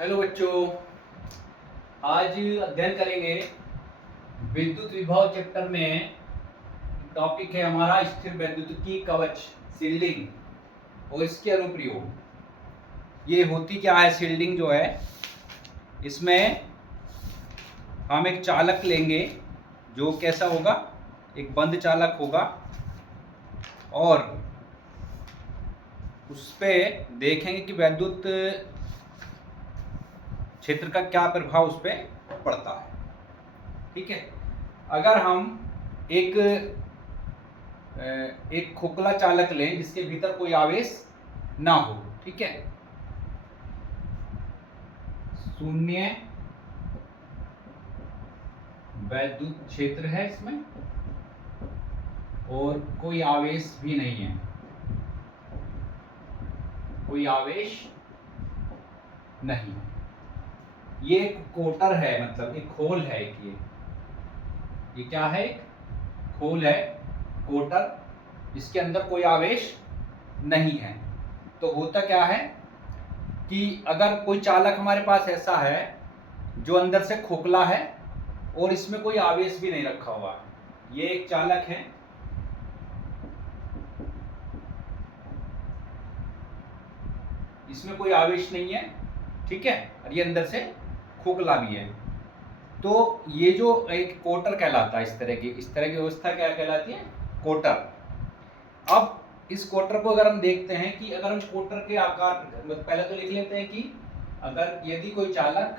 Hello बच्चों, आज अध्ययन करेंगे विद्युत विभव चैप्टर में। टॉपिक है हमारा स्थिर वैद्युतिकी कवच शील्डिंग और इसके अनुप्रयोग। ये होती क्या है शील्डिंग जो है, इसमें हम एक चालक लेंगे जो कैसा होगा, एक बंद चालक होगा और उस पे देखेंगे कि वैद्युत क्षेत्र का क्या प्रभाव उस पर पड़ता है। ठीक है, अगर हम एक खोखला चालक लें जिसके भीतर कोई आवेश ना हो, ठीक है, शून्य वैद्युत क्षेत्र है इसमें और कोई आवेश भी नहीं है, कोई आवेश नहीं। ये एक कोटर है, मतलब एक खोल है, एक ये क्या है, एक खोल है, कोटर, जिसके अंदर कोई आवेश नहीं है। तो होता क्या है कि अगर कोई चालक हमारे पास ऐसा है जो अंदर से खोखला है और इसमें कोई आवेश भी नहीं रखा हुआ, ये एक चालक है, इसमें कोई आवेश नहीं है, ठीक है, और ये अंदर से खोखला भी है, तो ये जो एक कोटर कहलाता है, इस तरह की व्यवस्था क्या कहलाती है, कोटर। अब इस कोटर को अगर हम देखते हैं कि अगर हम कोटर के आकार, पहले तो लिख लेते हैं कि अगर यदि कोई चालक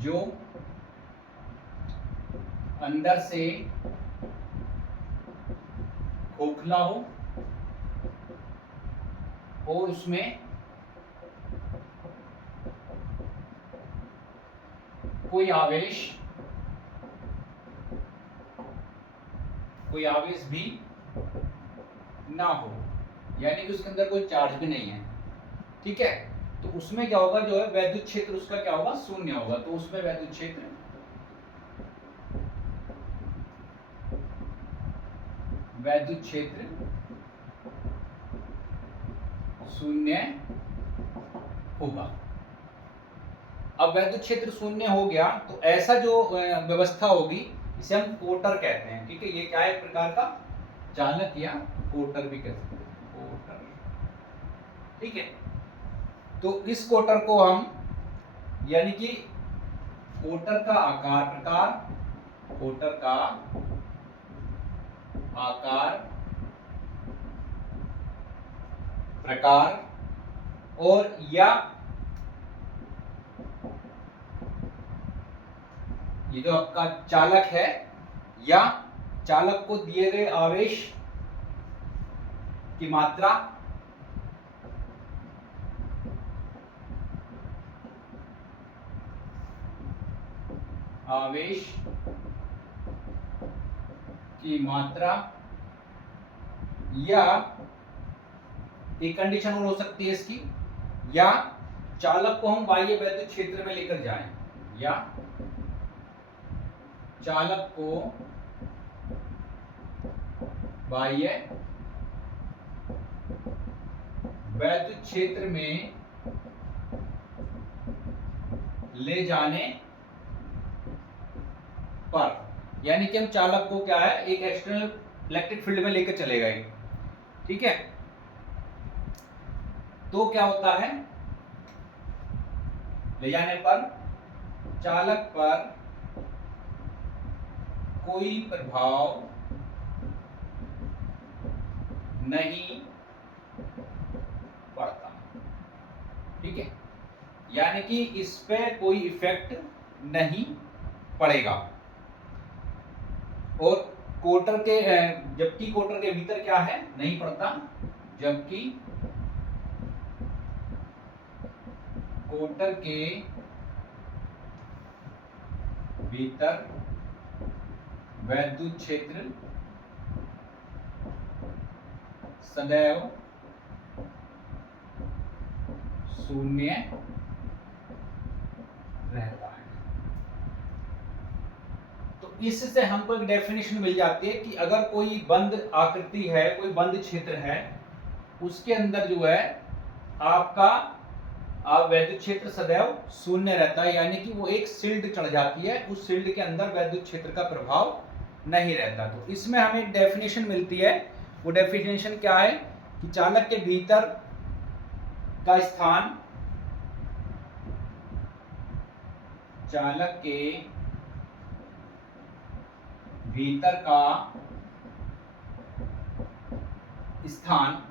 जो अंदर से खोखला हो और उसमें कोई आवेश भी ना हो, यानी कि उसके अंदर कोई चार्ज भी नहीं है, ठीक है, तो उसमें क्या होगा, जो है वैद्युत क्षेत्र उसका क्या होगा, शून्य होगा। तो उसमें वैद्युत क्षेत्र शून्य होगा। अब वैद्युत क्षेत्र शून्य हो गया तो ऐसा जो व्यवस्था होगी इसे हम कोटर कहते हैं, ठीक है। ये क्या है, एक प्रकार का चालक या कोटर भी कह सकते हैं, कोटर, ठीक है। तो इस कोटर को हम, यानी कि कोटर का आकार प्रकार और या ये जो आपका चालक है या चालक को दिए गए आवेश की मात्रा, या एक कंडीशन और हो सकती है इसकी, या चालक को हम बाह्य वैद्युत क्षेत्र में लेकर जाएं, या चालक को बाह्य वैद्युत क्षेत्र में ले जाने पर, यानी कि हम चालक को क्या है, एक एक्सटर्नल इलेक्ट्रिक फील्ड में लेकर चले गए, ठीक है। तो क्या होता है, ले जाने पर चालक पर कोई प्रभाव नहीं पड़ता, ठीक है, यानी कि इस पे कोई इफेक्ट नहीं पड़ेगा। और कोटर के, जबकि कोटर के भीतर क्या है, नहीं पड़ता, जबकि कोटर के भीतर वैद्युत क्षेत्र सदैव शून्य रहता है। तो इससे हमको एक डेफिनेशन मिल जाती है कि अगर कोई बंद आकृति है, कोई बंद क्षेत्र है, उसके अंदर जो है आपका वैद्युत क्षेत्र सदैव शून्य रहता है, यानी कि वो एक शील्ड चढ़ जाती है, उस शील्ड के अंदर वैद्युत क्षेत्र का प्रभाव नहीं रहता। तो इसमें हमें एक डेफिनेशन मिलती है। वो डेफिनेशन क्या है कि चालक के भीतर का स्थान, चालक के भीतर का स्थान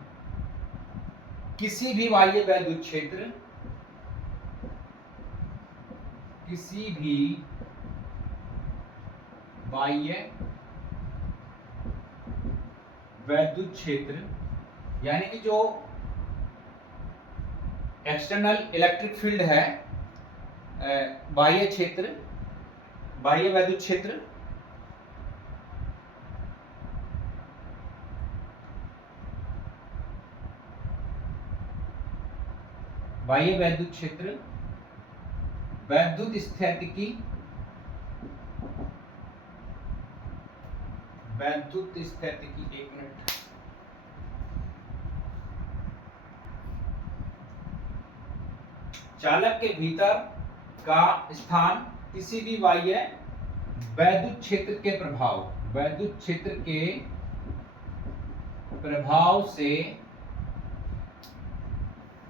किसी भी बाह्य वैद्युत क्षेत्र, किसी भी बाह्य वैद्युत क्षेत्र, यानी कि जो एक्सटर्नल इलेक्ट्रिक फील्ड है, बाह्य क्षेत्र, बाह्य वैद्युत क्षेत्र, बाह्य वैद्युत क्षेत्र वैद्युत स्थितिकी, वैद्युत स्थितिकी, एक मिनट, चालक के भीतर का स्थान किसी भी बाह्य वैद्युत क्षेत्र के प्रभाव, वैद्युत क्षेत्र के प्रभाव से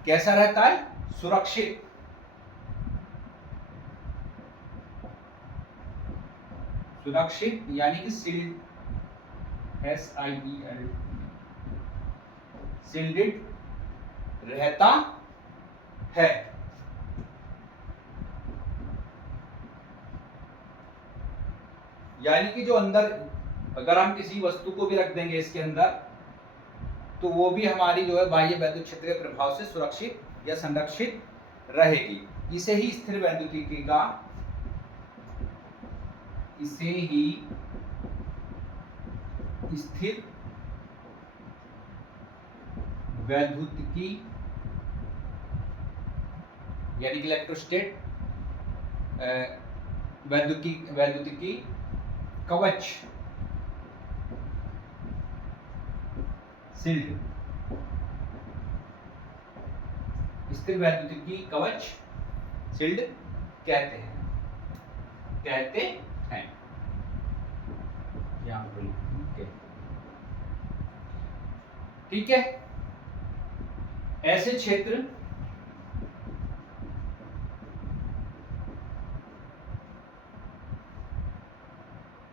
कैसा रहता है? सुरक्षित। सुरक्षित यानी कि शील्ड, SIEL, शील्डेड रहता है। यानी कि जो अंदर अगर हम किसी वस्तु को भी रख देंगे इसके अंदर, तो वो भी हमारी जो है बाह्य वैद्युत क्षेत्र के प्रभाव से सुरक्षित या संरक्षित रहेगी। इसे ही स्थिर वैद्युतिकी का, इसे ही स्थिर वैद्युतिकी यानी कि इलेक्ट्रोस्टेट वैद्युतिकी कवच, शील्ड, स्थिर वैद्युतिकी कवच शील्ड कहते हैं, यहां पर ठीक है। ऐसे क्षेत्र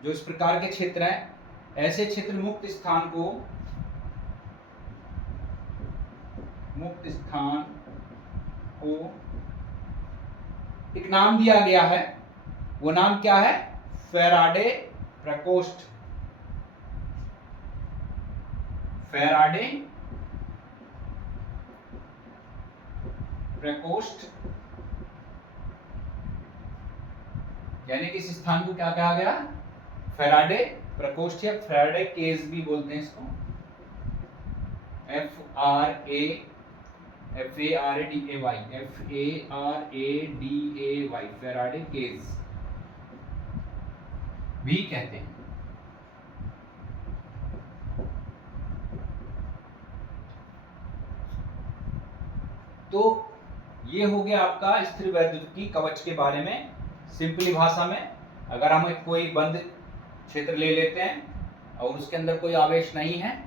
जो इस प्रकार के क्षेत्र हैं, ऐसे क्षेत्र मुक्त स्थान को एक नाम दिया गया है। वो नाम क्या है? फैराडे प्रकोष्ठ, फैराडे प्रकोष्ठ, यानी कि इस स्थान को क्या कहा गया? फैराडे प्रकोष्ठ या फैराडे केज भी बोलते हैं इसको, FARADAY, फैराडे केज भी कहते हैं। तो ये हो गया आपका स्थिर वैद्युतिकी कवच के बारे में। सिंपली भाषा में, अगर हम कोई बंद क्षेत्र ले लेते हैं और उसके अंदर कोई आवेश नहीं है,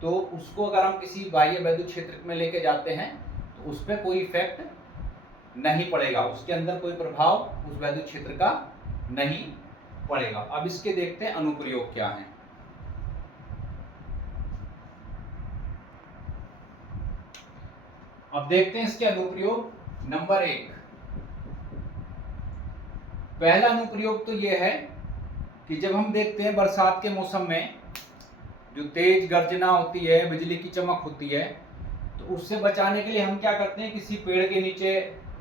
तो उसको अगर हम किसी बाह्य वैद्युत क्षेत्र में लेके जाते हैं तो उस पर कोई इफेक्ट नहीं पड़ेगा, उसके अंदर कोई प्रभाव उस वैद्युत क्षेत्र का नहीं पड़ेगा। अब इसके देखते हैं अनुप्रयोग क्या है। अब देखते हैं इसके अनुप्रयोग। नंबर 1, पहला अनुप्रयोग तो यह है कि जब हम देखते हैं बरसात के मौसम में जो तेज गर्जना होती है, बिजली की चमक होती है, तो उससे बचाने के लिए हम क्या करते हैं, किसी पेड़ के नीचे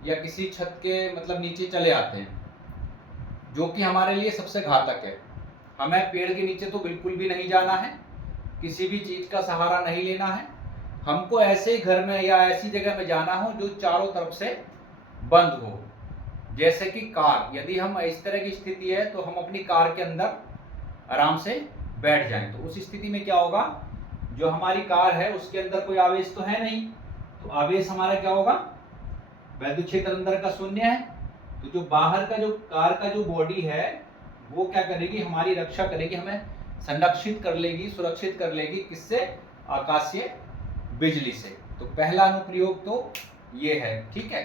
या किसी छत के मतलब नीचे चले आते हैं, जो कि हमारे लिए सबसे घातक है। हमें पेड़ के नीचे तो बिल्कुल भी नहीं जाना है, किसी भी चीज का सहारा नहीं लेना है। हमको ऐसे घर में या ऐसी जगह में जाना हो जो चारों तरफ से बंद हो, जैसे कि कार, यदि हम इस तरह की स्थिति है तो हम अपनी कार के अंदर आराम से बैठ जाएं, तो उस स्थिति में क्या होगा, जो हमारी कार है उसके अंदर कोई आवेश तो है नहीं, तो आवेश हमारा क्या होगा, वैद्युत क्षेत्र अंदर का शून्य है। तो जो बाहर का जो कार का जो बॉडी है वो क्या करेगी, हमारी रक्षा करेगी, हमें संरक्षित कर लेगी, सुरक्षित कर लेगी, किससे, आकाशीय बिजली से। तो पहला अनुप्रयोग तो ये है, ठीक है।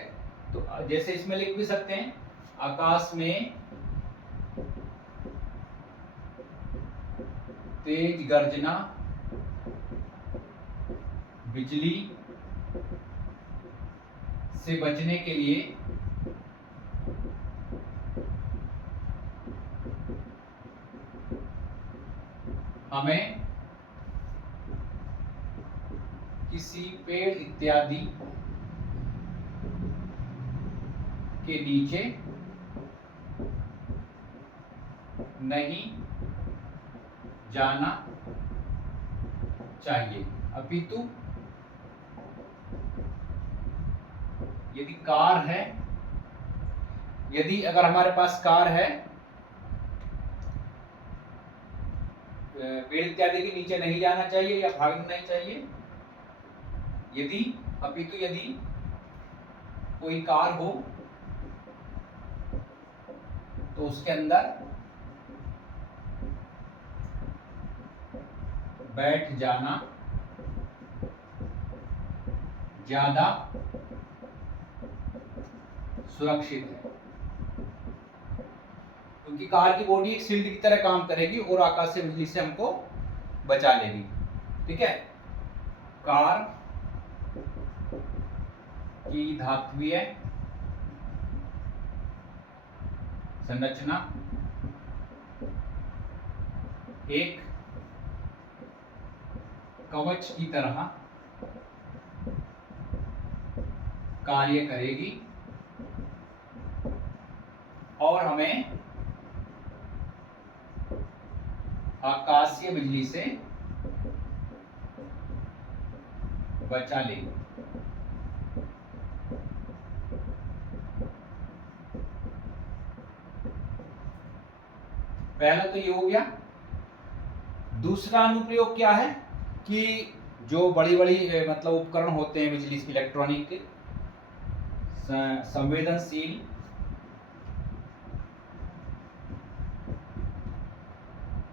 तो जैसे इसमें लिख भी सकते हैं, आकाश में तेज गर्जना बिजली से बचने के लिए हमें किसी पेड़ इत्यादि के नीचे नहीं जाना चाहिए, अपितु यदि कार है, यदि अगर हमारे पास कार है, पेड़ इत्यादि के नीचे नहीं जाना चाहिए या भागना नहीं चाहिए। यदि, अपितु यदि कोई कार हो तो उसके अंदर बैठ जाना ज्यादा सुरक्षित है, क्योंकि कार की बॉडी एक शील्ड की तरह काम करेगी और आकाशीय बिजली से हमको बचा लेगी, ठीक है। कार की धात्विय संरचना एक कवच की तरह कार्य करेगी और हमें आकाशीय बिजली से बचा लेगी। पहला तो ये हो गया। दूसरा अनुप्रयोग क्या है कि जो बड़ी बड़ी मतलब उपकरण होते हैं बिजली, इलेक्ट्रॉनिक संवेदनशील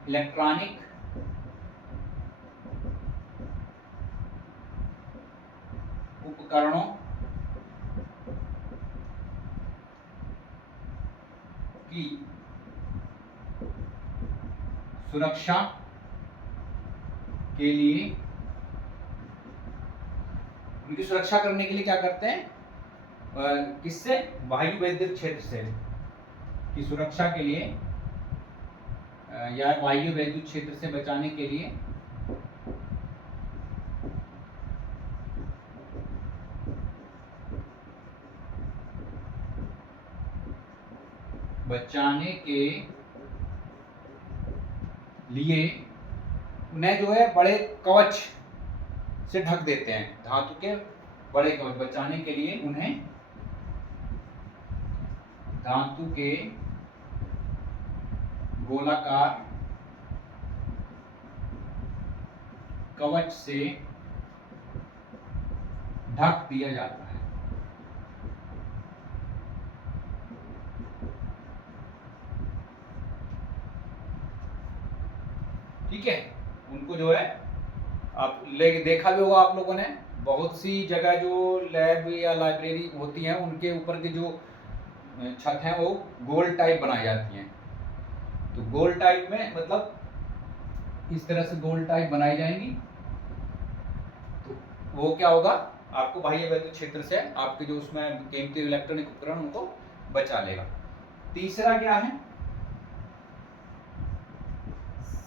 इलेक्ट्रॉनिक उपकरणों की सुरक्षा के लिए, उनकी सुरक्षा करने के लिए क्या करते हैं, किससे, वायु वैद्युत क्षेत्र से की सुरक्षा के लिए या वायु वैद्युत क्षेत्र से बचाने के लिए उन्हें जो है बड़े कवच से ढक देते हैं, धातु के बड़े कवच, बचाने के लिए उन्हें धातु के गोलाकार कवच से ढक दिया जाता है। ठीक है, उनको जो है आप देखा भी होगा आप लोगों ने, बहुत सी जगह जो लैब या लाइब्रेरी होती हैं उनके ऊपर की जो छत है वो गोल टाइप बनाई जाती हैं। तो गोल टाइप में मतलब इस तरह से गोल टाइप बनाई जाएंगी, तो वो क्या होगा, आपको बाह्य वैद्युत क्षेत्र से आपके जो उसमें कीमती इलेक्ट्रॉनिक उपकरण उनको बचा लेगा। तीसरा क्या है,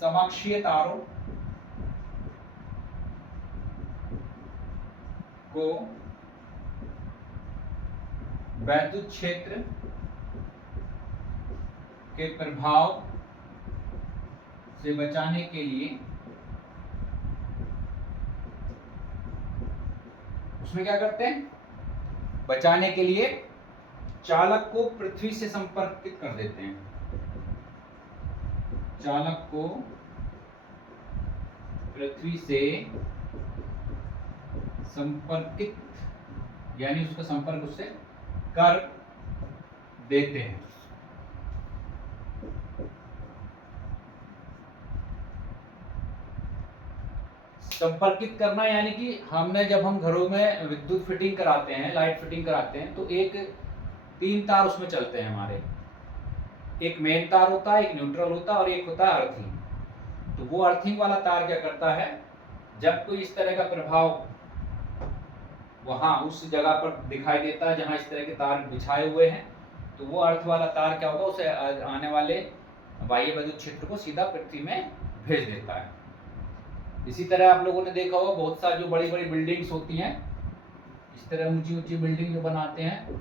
समाक्षीय तारों को वैद्युत क्षेत्र के प्रभाव से बचाने के लिए उसमें क्या करते हैं, बचाने के लिए चालक को पृथ्वी से संपर्कित कर देते हैं, चालक को पृथ्वी से संपर्कित, यानी उसका संपर्क उससे कर देते हैं। संपर्कित करना यानी कि हमने जब हम घरों में विद्युत फिटिंग कराते हैं, लाइट फिटिंग कराते हैं, तो एक 3 तार उसमें चलते हैं हमारे। एक मेन तार होता है, एक न्यूट्रल होता है और एक होता है अर्थिंग। तो वो अर्थिंग वाला तार क्या करता है, जब कोई इस तरह का प्रभाव वहां उस जगह पर दिखाई देता है जहां इस तरह के तार बिछाए हुए हैं, तो वो अर्थ वाला तार क्या होगा, उसे आने वाले बाह्य विद्युत क्षेत्र को सीधा पृथ्वी में भेज देता है। इसी तरह आप लोगों ने देखा होगा बहुत सारी जो बड़ी बड़ी बिल्डिंग्स होती हैं, इस तरह ऊंची ऊंची बिल्डिंग जो बनाते हैं,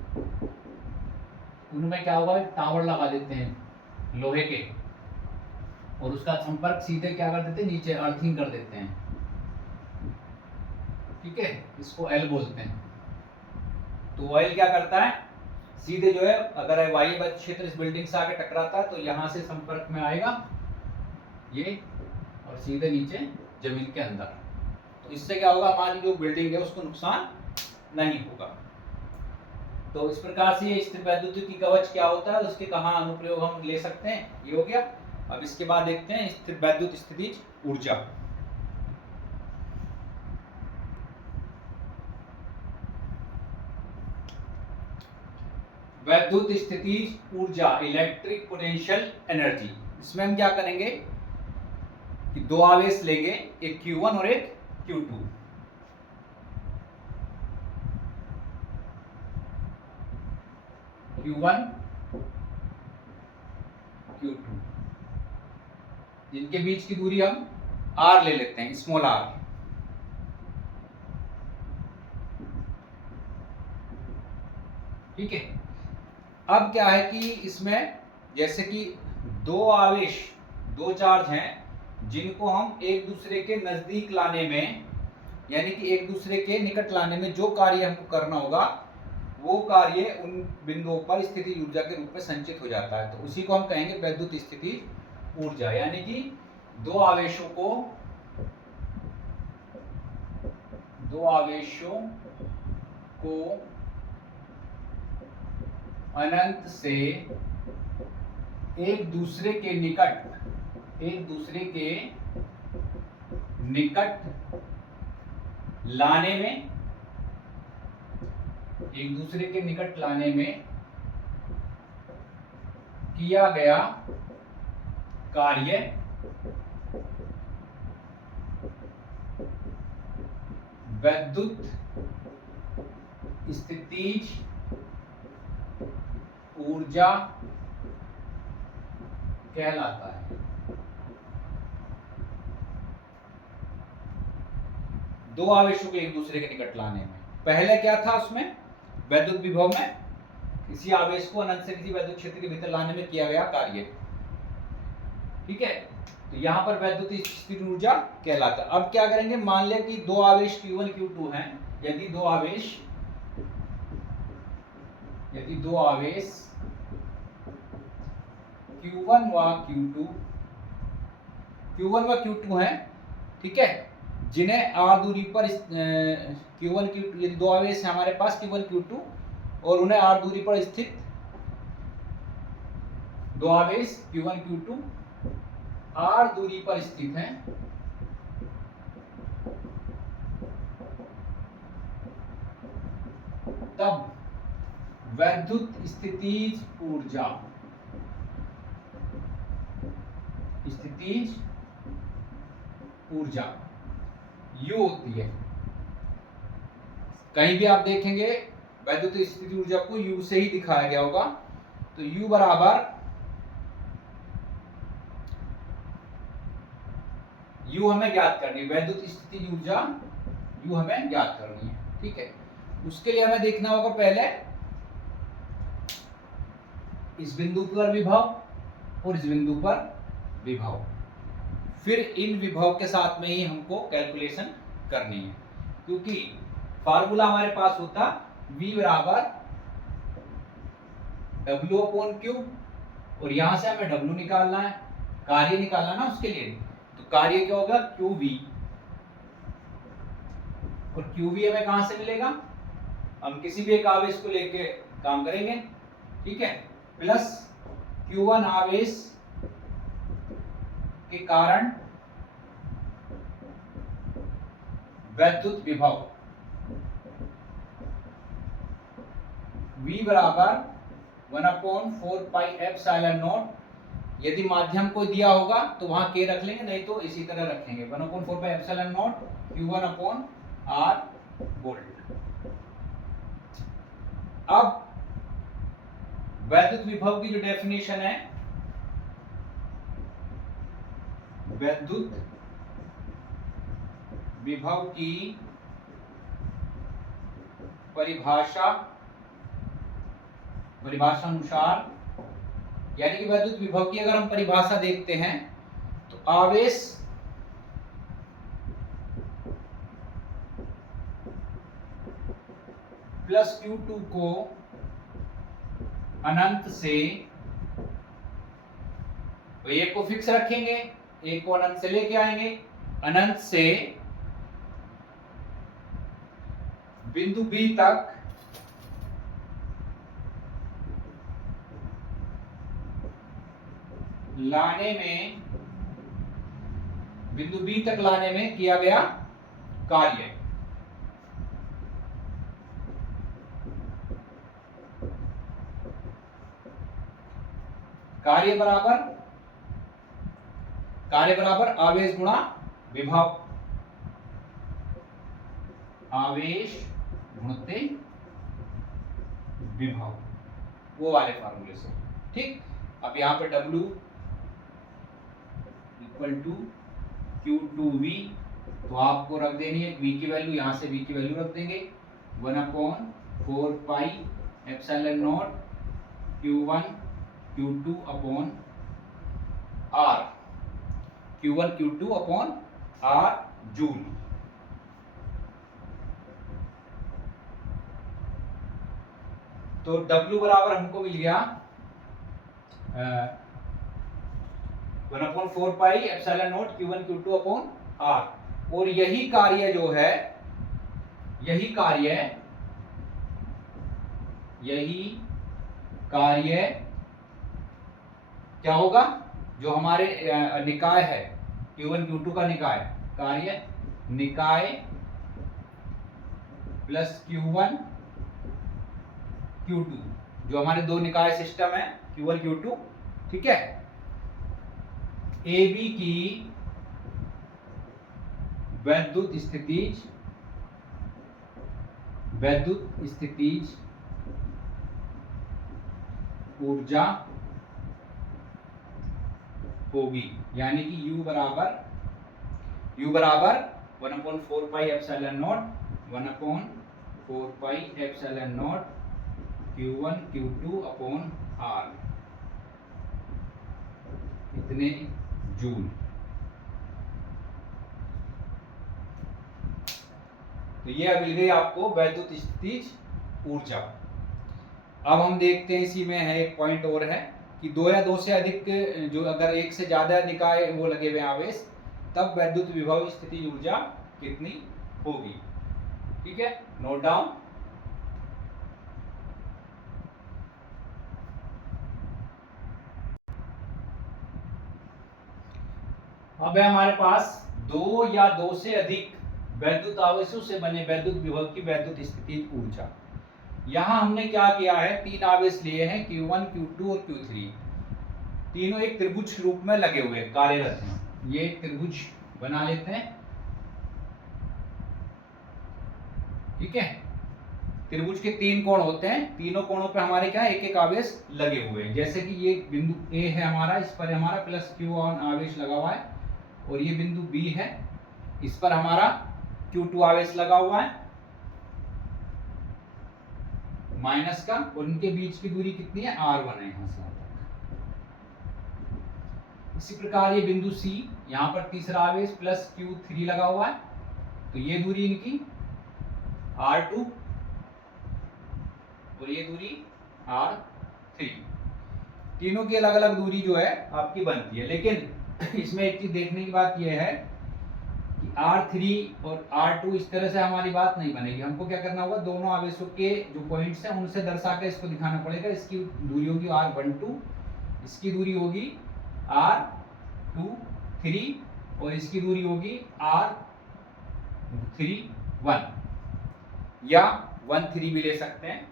उनमें क्या होगा, टावर लगा देते हैं लोहे के, और उसका संपर्क सीधे क्या कर देते हैं, नीचे अर्थिंग कर देते हैं। ठीक है, इसको एल बोलते हैं। तो ऑयल क्या करता है, सीधे जो है अगर वायु विद्युत क्षेत्र इस बिल्डिंग से आके टकराता है तो यहाँ से संपर्क में आएगा ये, और सीधे नीचे जमीन के अंदर। तो इससे क्या होगा, हमारी जो बिल्डिंग है उसको नुकसान नहीं होगा। तो इस प्रकार से ये स्थिर वैद्युतिकी कवच क्या होता है, उसके कहाँ अनुप्रयोग हम ले सकते हैं, ये हो गया। अब इसके बाद देखते हैं स्थिर वैद्युत स्थितिज ऊर्जा। वैद्युत स्थितिज ऊर्जा, इलेक्ट्रिक पोटेंशियल एनर्जी। इसमें हम क्या करेंगे कि 2 आवेश लेंगे, एक Q1 और एक Q2। Q1 Q2, जिनके बीच की दूरी हम R ले लेते हैं, स्मॉल r। ठीक है, अब क्या है कि इसमें जैसे कि 2 आवेश, 2 चार्ज हैं जिनको हम एक दूसरे के नजदीक लाने में, यानी कि एक दूसरे के निकट लाने में जो कार्य हमको करना होगा, वो कार्य उन बिंदुओं पर स्थितिज ऊर्जा के रूप में संचित हो जाता है। तो उसी को हम कहेंगे वैद्युत स्थितिज ऊर्जा। यानी कि 2 आवेशों को अनंत से एक दूसरे के निकट लाने में किया गया कार्य वैद्युत स्थितिज ऊर्जा कहलाता है। दो आवेशों को एक दूसरे के निकट लाने में, पहले क्या था उसमें, वैद्युत विभव में किसी आवेश को अनंत से किसी वैद्युत क्षेत्र के भीतर लाने में किया गया कार्य। ठीक है, तो यहां पर वैद्युत स्थितिज ऊर्जा कहलाता है। अब क्या करेंगे, मान लें कि 2 आवेश Q1 Q2 हैं। यदि दो आवेश Q1 व Q2 हैं, ठीक है, जिन्हें r दूरी पर Q1 Q2, यदि 2 आवेश है हमारे पास Q1 Q2 और उन्हें r दूरी पर स्थित 2 आवेश Q1 Q2 r दूरी पर स्थित हैं, तब वैद्युत स्थितिज ऊर्जा यू होती है। कहीं भी आप देखेंगे वैद्युत स्थितिज ऊर्जा को यू से ही दिखाया गया होगा। तो यू बराबर, यू हमें ज्ञात करनी है, वैद्युत स्थितिज ऊर्जा यू हमें ज्ञात करनी है। ठीक है, उसके लिए हमें देखना होगा पहले इस बिंदु पर विभव और इस बिंदु पर विभव, फिर इन विभव के साथ में ही हमको कैलकुलेशन करनी है, क्योंकि फार्मूला हमारे पास होता V बराबर W अपॉन क्यू, और यहां से हमें W निकालना है, कार्य निकालना ना उसके लिए, तो कार्य क्या होगा QV, और QV हमें कहां से मिलेगा, हम किसी भी एक आवेश को लेके काम करेंगे, ठीक है, प्लस Q1 आवेश के कारण वैद्युत विभव V बराबर 1/4 पाई एप्सिलॉन नॉट, यदि माध्यम को दिया होगा तो वहां K रख लेंगे, नहीं तो इसी तरह रखेंगे 1/4 पाई epsilon not Q1 upon R volt. अब वैद्युत विभव की जो डेफिनेशन है, वैद्युत विभव की परिभाषा अनुसार, यानी कि वैद्युत विभव की अगर हम परिभाषा देखते हैं तो आवेश प्लस Q2 को अनंत से, तो एक को फिक्स रखेंगे, एक को अनंत से लेके आएंगे, अनंत से बिंदु B तक लाने में, बिंदु B तक लाने में किया गया कार्य, कार्य बराबर आवेश गुणा विभव, आवेश गुणित विभव, वो वाले फार्मूले से, ठीक। अब यहां पे W इक्वल टू Q2V, तो आपको रख देनी है V की वैल्यू, यहां से V की वैल्यू रख देंगे 1/4 पाई epsilon not Q1 Q2 upon R, Q1 Q2 upon R joule. तो W बराबर हमको मिल गया 1/4 पाई epsilon not Q1 Q2 upon R, और यही कार्य जो है, यही कार्य क्या होगा, जो हमारे निकाय है Q1 Q2 का निकाय, कार्य निकाय प्लस Q1 Q2, जो हमारे दो निकाय सिस्टम है Q1 Q2, ठीक है, AB की वैद्युत स्थितिज ऊर्जा होगी, यानी कि U बराबर 1/4 पाई epsilon not, 1/4 pi epsilon not Q1 Q2 upon R, इतने जूल। तो ये मिल गई आपको वैद्युत स्थितिज ऊर्जा। अब हम देखते हैं, इसी में है एक पॉइंट और है कि दो या दो से अधिक, जो अगर एक से ज्यादा निकाय वो लगे हुए आवेश, तब वैद्युत विभव स्थितिज ऊर्जा कितनी होगी, ठीक है, नोट डाउन। अब है हमारे पास दो या दो से अधिक वैद्युत आवेशों से बने वैद्युत विभव की वैद्युत स्थितिज ऊर्जा। यहां हमने क्या किया है, तीन आवेश लिए हैं Q1 Q2 और Q3, तीनों एक त्रिभुज रूप में लगे हुए कार्यरत हैं। ये त्रिभुज बना लेते हैं, ठीक है, त्रिभुज के तीन कोण होते हैं, तीनों कोणों पे हमारे क्या एक एक आवेश लगे हुए हैं। जैसे कि ये बिंदु A है हमारा, इस पर हमारा प्लस Q1 आवेश लगा हुआ है, और ये बिंदु B है, इस पर हमारा Q2 आवेश लगा हुआ है माइनस का, और इनके बीच की दूरी कितनी है, R1 है यहां से तक। इसी प्रकार ये बिंदु C, यहां पर तीसरा आवेश प्लस Q3 लगा हुआ है, तो ये दूरी इनकी R2 और ये दूरी R3, 3। तीनों की अलग अलग दूरी जो है आपकी बनती है, लेकिन इसमें एक चीज देखने की बात यह है कि R3 और R2 इस तरह से हमारी बात नहीं बनेगी। हमको क्या करना होगा, दोनों आवेशों के जो पॉइंट्स हैं उनसे दर्शा के इसको दिखाना पड़ेगा। इसकी दूरी होगी R12, इसकी दूरी होगी R23 और इसकी दूरी होगी R31 या 1-3 भी ले सकते हैं,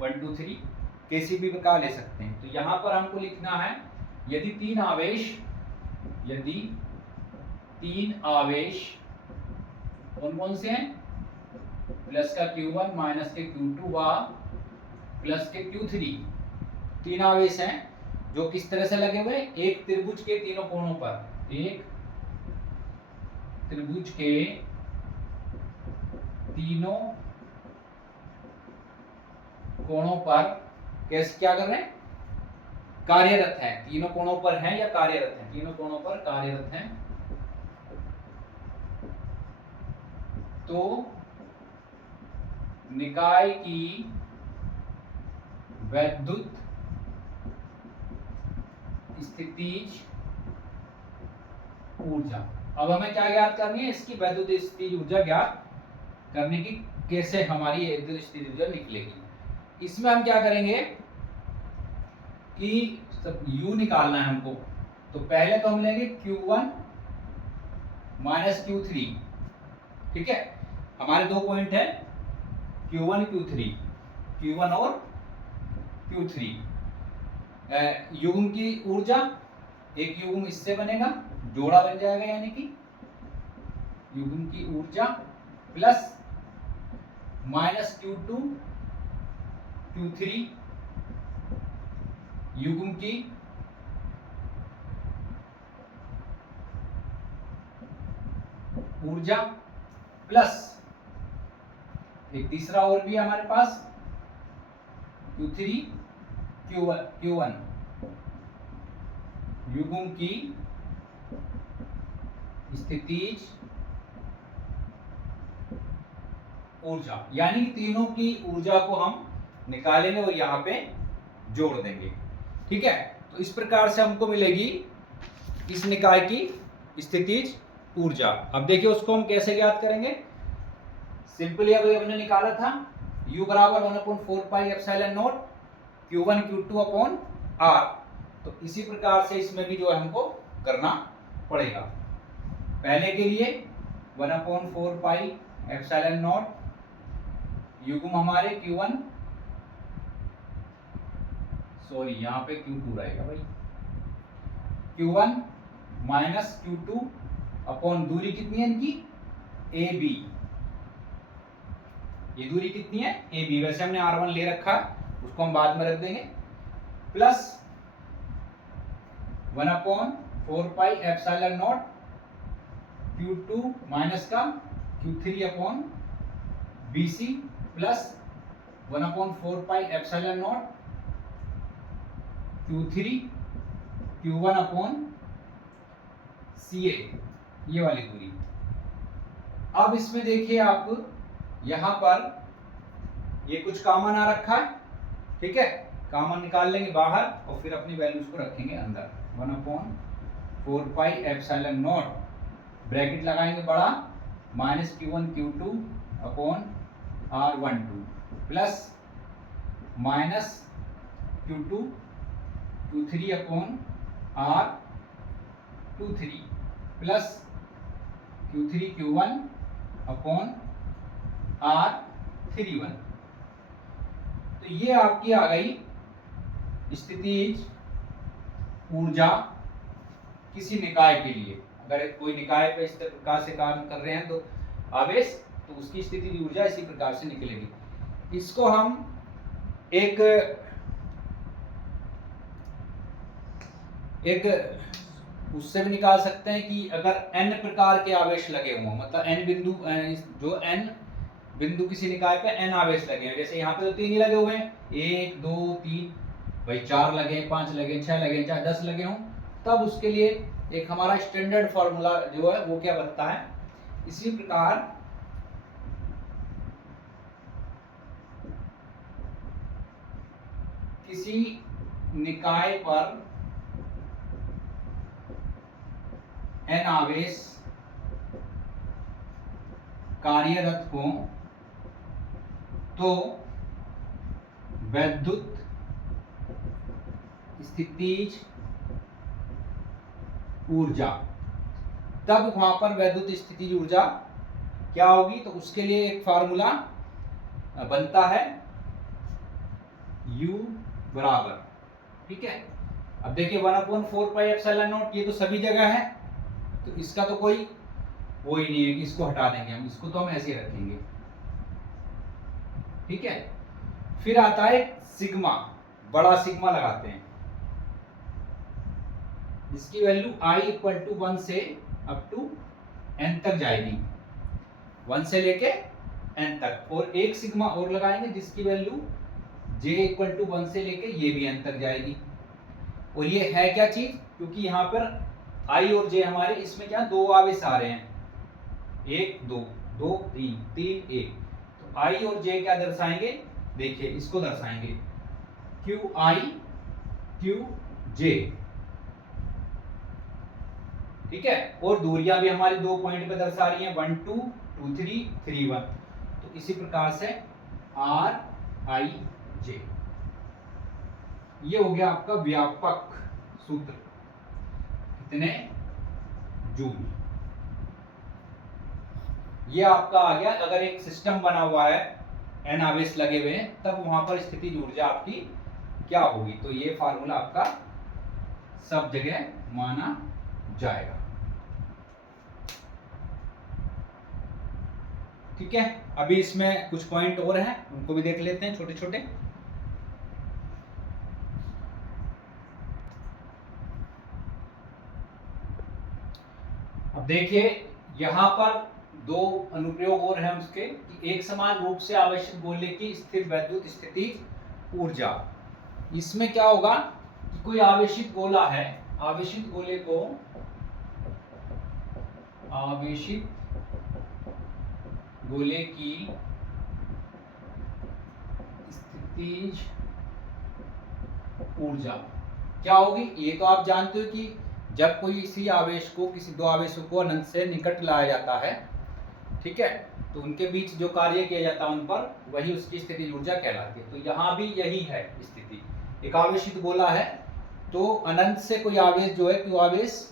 1-2-3 किसी भी प्रकार ले सकते हैं। तो यहां पर हमको लिखना है यदि तीन आवेश कौन कौन से हैं, प्लस का Q1 माइनस के Q2 व प्लस के Q3, तीन आवेश हैं जो किस तरह से लगे हुए, एक त्रिभुज के तीनों कोणों पर, एक त्रिभुज के तीनों कोणों पर कैसे क्या कर रहे हैं, कार्यरत हैं। तीनों कोणों पर हैं या कार्यरत हैं, तीनों कोणों पर कार्यरत हैं। तो निकाय की वैद्युत स्थितिज ऊर्जा, अब हमें क्या ज्ञात करनी है, इसकी वैद्युत स्थितिज ऊर्जा ज्ञात करने की कैसे हमारी वैद्युत स्थितिज ऊर्जा निकलेगी। इसमें हम क्या करेंगे कि U निकालना है हमको। तो पहले तो हम लेंगे Q1 माइनस Q3, ठीक है। हमारे दो पॉइंट है Q1 Q3, Q1 और Q3। युग्म की ऊर्जा, एक युग्म इससे बनेगा, जोड़ा बन जाएगा, यानी कि युग्म की ऊर्जा प्लस माइनस Q2 Q3 युग्म की ऊर्जा प्लस एक तीसरा और भी है हमारे पास Q3 Q1 युग्म की स्थितिज ऊर्जा, यानी तीनों की ऊर्जा को हम निकालेंगे और यहां पे जोड़ देंगे, ठीक है। तो इस प्रकार से हमको मिलेगी इस निकाय की स्थितिज ऊर्जा। अब देखिए उसको हम कैसे ज्ञात करेंगे। सिंपली अभी हमने निकाला था U बराबर 1/4 पाई epsilon not Q1 Q2 upon R। तो इसी प्रकार से इसमें भी जो है हमको करना पड़ेगा। पहले के लिए 1/4 पाई एप्सिलॉन नॉट युग्म हमारे Q1, सॉरी यहाँ पे Q2 रहेगा भाई, Q1 माइनस Q2 अपॉन दूरी कितनी है इनकी, AB। ये दूरी कितनी है, AB। वैसे हमने R1 ले रखा, उसको हम बाद में रख देंगे, plus 1/4 pi epsilon not Q2 minus का Q3 upon BC plus 1/4 pi epsilon not Q3 Q1 upon CA, ये वाली दूरी। अब इसमें देखिए आप यहां पर ये कुछ कॉमन आ रखा है, ठीक है। कॉमन निकाल लेंगे बाहर और फिर अपनी वैल्यूज को रखेंगे अंदर। 1/4 पाई एप्सिलॉन नॉट ब्रैकेट लगाएंगे बड़ा, minus Q1 Q2 upon R12 plus minus Q2 Q3 upon R23 plus Q3 Q1 upon R31। तो ये आपकी आ गई स्थितिज ऊर्जा किसी निकाय के लिए। अगर कोई निकाय पे इस प्रकार से काम कर रहे हैं तो आवेश, तो उसकी स्थितिज ऊर्जा इसी प्रकार से निकलेगी। इसको हम एक उससे भी निकाल सकते हैं कि अगर n प्रकार के आवेश लगे हों, मतलब n बिंदु, जो n बिंदु किसी निकाय पे n आवेश लगे हैं, जैसे यहाँ पे तो 3 ही लगे हुए हैं, 1 2 3, भाई 4 लगे, 5 लगे, 6 लगे, चाहे 10 लगे हों, तब उसके लिए एक हमारा स्टैंडर्ड फॉर्मूला जो है वो क्या बनता है। इसी प्रकार किसी निकाय पर n आवेश कार्यरत हो तो वैद्युत स्थितिज ऊर्जा, तब वहां पर वैद्युत स्थितिज ऊर्जा क्या होगी, तो उसके लिए एक फार्मूला बनता है U बराबर, ठीक है। अब देखिए 1/4πε0, ये तो सभी जगह है, तो इसका तो कोई वो ही नहीं है कि इसको हटा देंगे हम, इसको तो हम ऐसे ही रखेंगे, ठीक है। फिर आता है सिग्मा, बड़ा सिग्मा लगाते हैं, जिसकी वैल्यू I = 1 से अप टू n तक जाएगी, 1 से लेके n तक, और एक सिग्मा और लगाएंगे जिसकी वैल्यू J = 1 से लेके ये भी n तक जाएगी। और ये है क्या चीज, क्योंकि यहाँ पर I और J हमारे इसमें क्या दो आवेश आ रहे हैं, 1 2 2 3 3 1, तो I और J क्या दर्शाएंगे, देखिए इसको दर्शाएंगे QI QJ, ठीक है। और दूरियां भी हमारी 2 पॉइंट पे दर्शा रही हैं, 1 2 2 3 3 1, तो इसी प्रकार से RIJ, ये हो गया आपका व्यापक सूत्र, कितने जूल। ये आपका आ गया, अगर एक सिस्टम बना हुआ है n आवेश लगे हुए हैं, तब वहां पर स्थितिज ऊर्जा आपकी क्या होगी, तो ये फार्मूला आपका सब जगह माना जाएगा, ठीक है। अभी इसमें कुछ पॉइंट और हैं, उनको भी देख लेते हैं छोटे छोटे। अब देखिए यहां पर दो अनुप्रयोग और हैं उसके, कि एक समान रूप से आवेशित गोले की स्थिर वैद्युत स्थितिज ऊर्जा। इसमें क्या होगा कि कोई आवेशित गोला है, आवेशित गोले को आवेशित गोले की स्थितिज ऊर्जा क्या होगी, ये तो आप जानते हो कि जब कोई इसी आवेश को, किसी दो आवेशों को अनंत से निकट लाया जाता है, ठीक है, तो उनके बीच जो कार्य किया जाता है उन पर, वही उसकी स्थितिज ऊर्जा कहलाती है। तो यहाँ भी यही है स्थिति, एक आवेशित गोला है, तो अनंत से कोई आवेश जो है, क्यू आवेश,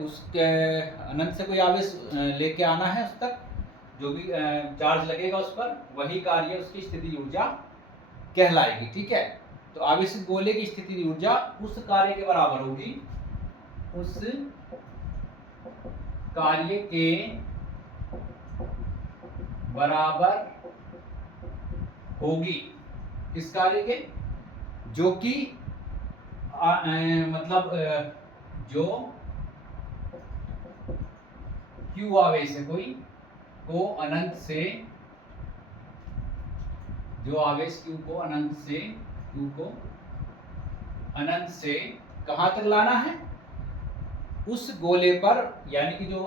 उसके अनंत से कोई आवेश लेके आना है उस तक, जो भी चार्ज लगेगा उस पर, वही कार्य उसकी स्थितिज ऊर्जा कहलाएगी, ठीक है। तो आवेशित गोले की स्थितिज ऊर्जा उस कार्य के बराबर होगी, उस कार्य के बराबर होगी, किस कार्य के, जो कि मतलब जो Q आवेश है कोई, को अनंत से, जो आवेश Q को अनंत से, Q को अनंत से कहां तक लाना है, उस गोले पर, यानी कि जो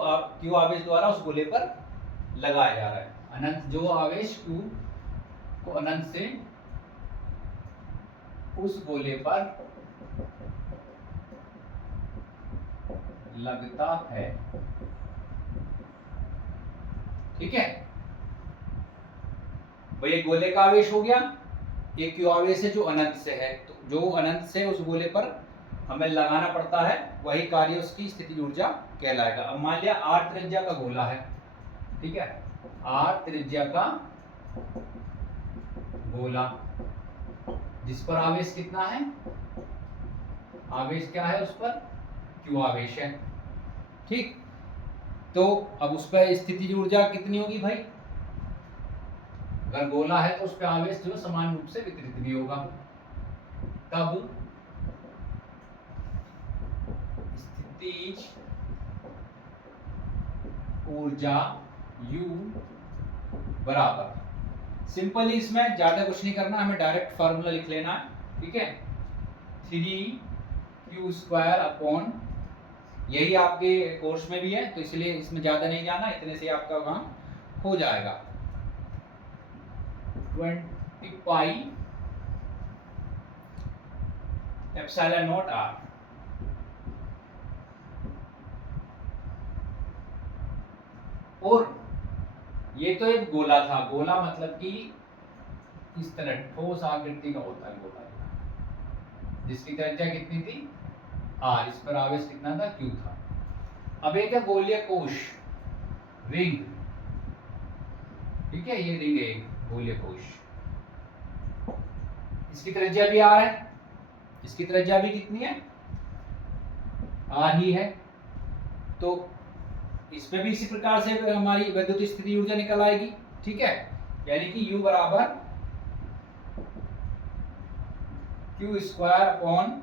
Q आवेश द्वारा उस गोले पर लगाया जा रहा है, अनंत, जो आवेश Q को अनंत से उस गोले पर लगता है, ठीक है। भाई ये गोले का आवेश हो गया, एक Q आवेश है जो अनंत से है, तो जो अनंत से उस गोले पर हमें लगाना पड़ता है, वही कार्य उसकी स्थितिज ऊर्जा कहलाएगा। अब मान लिया R त्रिज्या का गोला है, ठीक है, R त्रिज्या का गोला, जिस पर आवेश कितना है, आवेश क्या है उस पर, Q आवेश है, ठीक। तो अब उस पर स्थितिज ऊर्जा कितनी होगी भाई, अगर गोला है तो उस पर आवेश जो समान रूप से वितरित भी होगा, तब स्थितिज ऊर्जा U बराबर, सिंपली इसमें ज्यादा कुछ नहीं करना, हमें डायरेक्ट फार्मूला लिख लेना है, ठीक है, 3Q², यही आपके कोर्स में भी है, तो इसलिए इसमें ज्यादा नहीं जाना, इतने से आपका काम हो जाएगा। 20 पाई एप्सिलॉन नॉट आर। और ये तो एक गोला था, गोला मतलब कि इस तरह ठोस आकृति का होता है गोला, जिसकी त्रिज्या कितनी थी आर, इस पर आवेश कितना था क्यू था। अब एक है गोलीय कोश, रिंग, ठीक है, ये रिंग है गोलीय कोश, इसकी त्रिज्या भी आर है, इसकी त्रिज्या भी कितनी है आर ही है। तो इसमें भी इसी प्रकार से हमारी वैद्युत स्थिति ऊर्जा निकल आएगी, ठीक है, यानी कि U बराबर Q square upon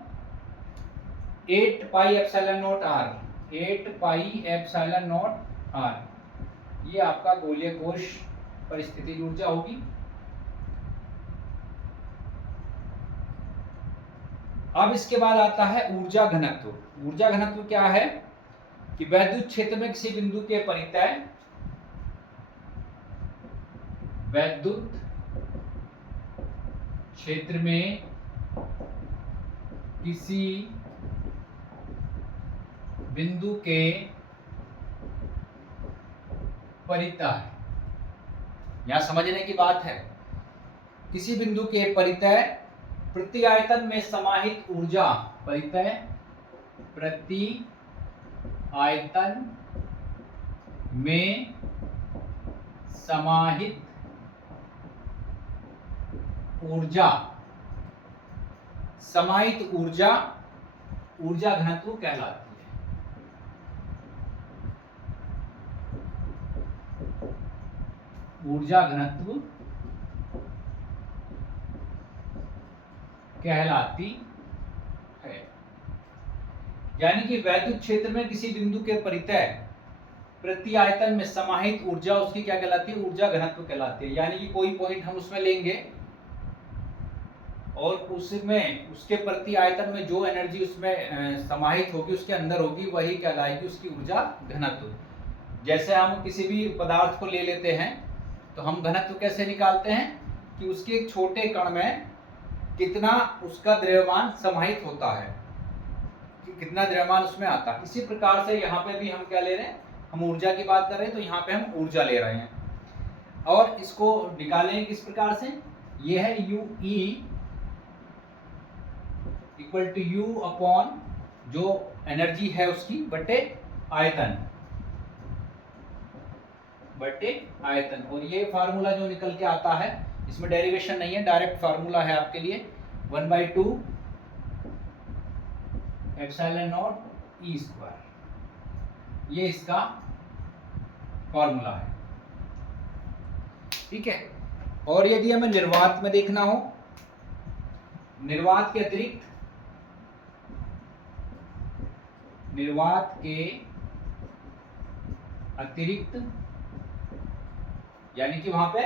8 pi epsilon naught R, 8 pi epsilon naught R, ये आपका गोलीय कोश परिस्थिति ऊर्जा होगी। अब इसके बाद आता है ऊर्जा घनत्व। ऊर्जा घनत्व क्या है कि वैद्युत क्षेत्र में किसी बिंदु के परितय, वैद्युत क्षेत्र में किसी बिंदु के परितय, यहां समझने की बात है, किसी बिंदु के परितय प्रति आयतन में समाहित ऊर्जा, परितय प्रति आयतन में समाहित ऊर्जा, समाहित ऊर्जा ऊर्जा घनत्व कहलाती है। ऊर्जा घनत्व कहलाती है, यानी कि वैद्युत क्षेत्र में किसी बिंदु के परितय प्रति आयतन में समाहित ऊर्जा उसकी क्या कहलाती है, ऊर्जा घनत्व कहलाती है। यानी कि कोई पॉइंट हम उसमें लेंगे और उसमें उसके प्रति आयतन में जो एनर्जी उसमें समाहित होगी, उसके अंदर होगी, वही कहलाएगी उसकी ऊर्जा घनत्व। जैसे हम किसी भी पदार्थ को ले लेते हैं तो हम घनत्व कैसे निकालते हैं कि उसके एक छोटे कण में कितना उसका द्रव्यमान समाहित होता है, कि कितना द्रव्यमान उसमें आता है। इसी प्रकार से यहाँ पे भी हम क्या ले रहे हैं, हम ऊर्जा की बात कर रहे हैं, तो यहाँ पे हम ऊर्जा ले रहे हैं और इसको निकालेंगे किस प्रकार से, ये है UE equal to U upon जो एनर्जी है उसकी बटे आयतन, बटे आयतन। और ये फार्मूला जो निकल के आता है, इसमें डेरिवेशन नहीं है, डायरेक्ट फार्मूला है आपके लिए, 1/2 एप्सिलॉन नॉट E स्क्वायर, ये इसका फॉर्मूला है, ठीक है। और यदि हमें निर्वात में देखना हो, निर्वात के अतिरिक्त, निर्वात के अतिरिक्त यानी कि वहां पे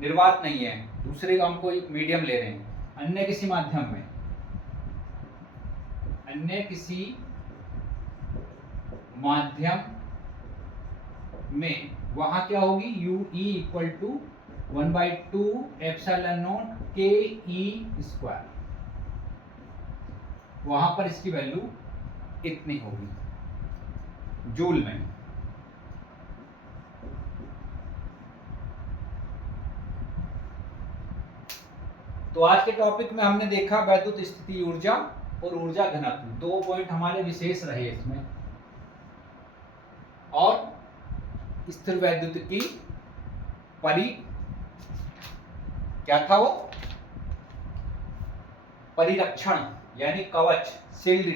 निर्वात नहीं है, दूसरे हम कोई मीडियम ले रहे हैं, अन्य किसी माध्यम में, अन्य किसी माध्यम में, वहां क्या होगी, UE equal to 1/2 epsilon naught KE square, वहां पर इसकी वैल्यू इतनी होगी जूल में। तो आज के टॉपिक में हमने देखा वैद्युत स्थिति ऊर्जा और ऊर्जा घनत्व, 2 पॉइंट हमारे विशेष रहे इसमें। और स्थिर वैद्युत की क्या था वो, परिरक्षण यानी कवच, शील्ड,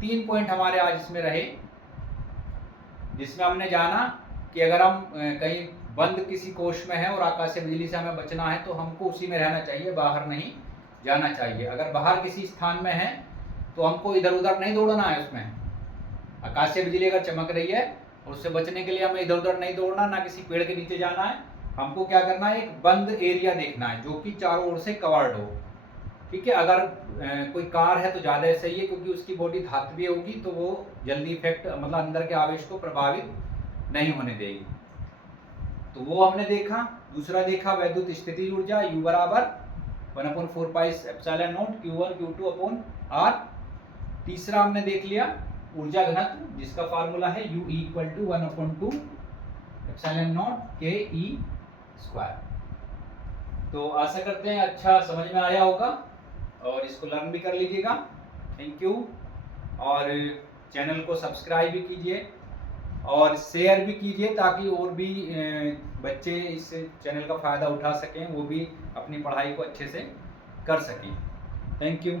3 पॉइंट हमारे आज इसमें रहे, जिसमें हमने जाना कि अगर हम कहीं बंद किसी कोश में है और आकाशीय बिजली से हमें बचना है तो हमको उसी में रहना चाहिए, बाहर नहीं जाना चाहिए। अगर बाहर किसी स्थान में है तो हमको इधर उधर नहीं दौड़ना है, उसमें आकाशीय बिजली अगर चमक रही है और उससे बचने के लिए हमें इधर उधर नहीं दौड़ना, ना किसी पेड़ के नीचे जाना है, हमको क्या करना है, एक बंद एरिया देखना है जो कि चारों ओर से कवर्ड हो, ठीक है। अगर कोई कार है तो ज़्यादा सही है, क्योंकि उसकी बॉडी धात्विय होगी तो वो जल्दी इफेक्ट, मतलब अंदर के आवेश को प्रभावित नहीं होने देगी। तो वो हमने देखा। दूसरा देखा वैद्युत स्थिति ऊर्जा, U बराबर 1/4 पाई epsilon not Q1 Q2 upon R। तीसरा हमने देख लिया ऊर्जा घनत्व, जिसका फार्मूला है U equal to 1/2 epsilon naught KE²। तो आशा करते हैं अच्छा समझ में आया होगा और इसको लर्न भी कर लीजिएगा। Thank you. और चैनल को सब्सक्राइब भी कीजिए और शेयर भी कीजिए ताकि और भी बच्चे इस चैनल का फ़ायदा उठा सकें, वो भी अपनी पढ़ाई को अच्छे से कर सकें। Thank you.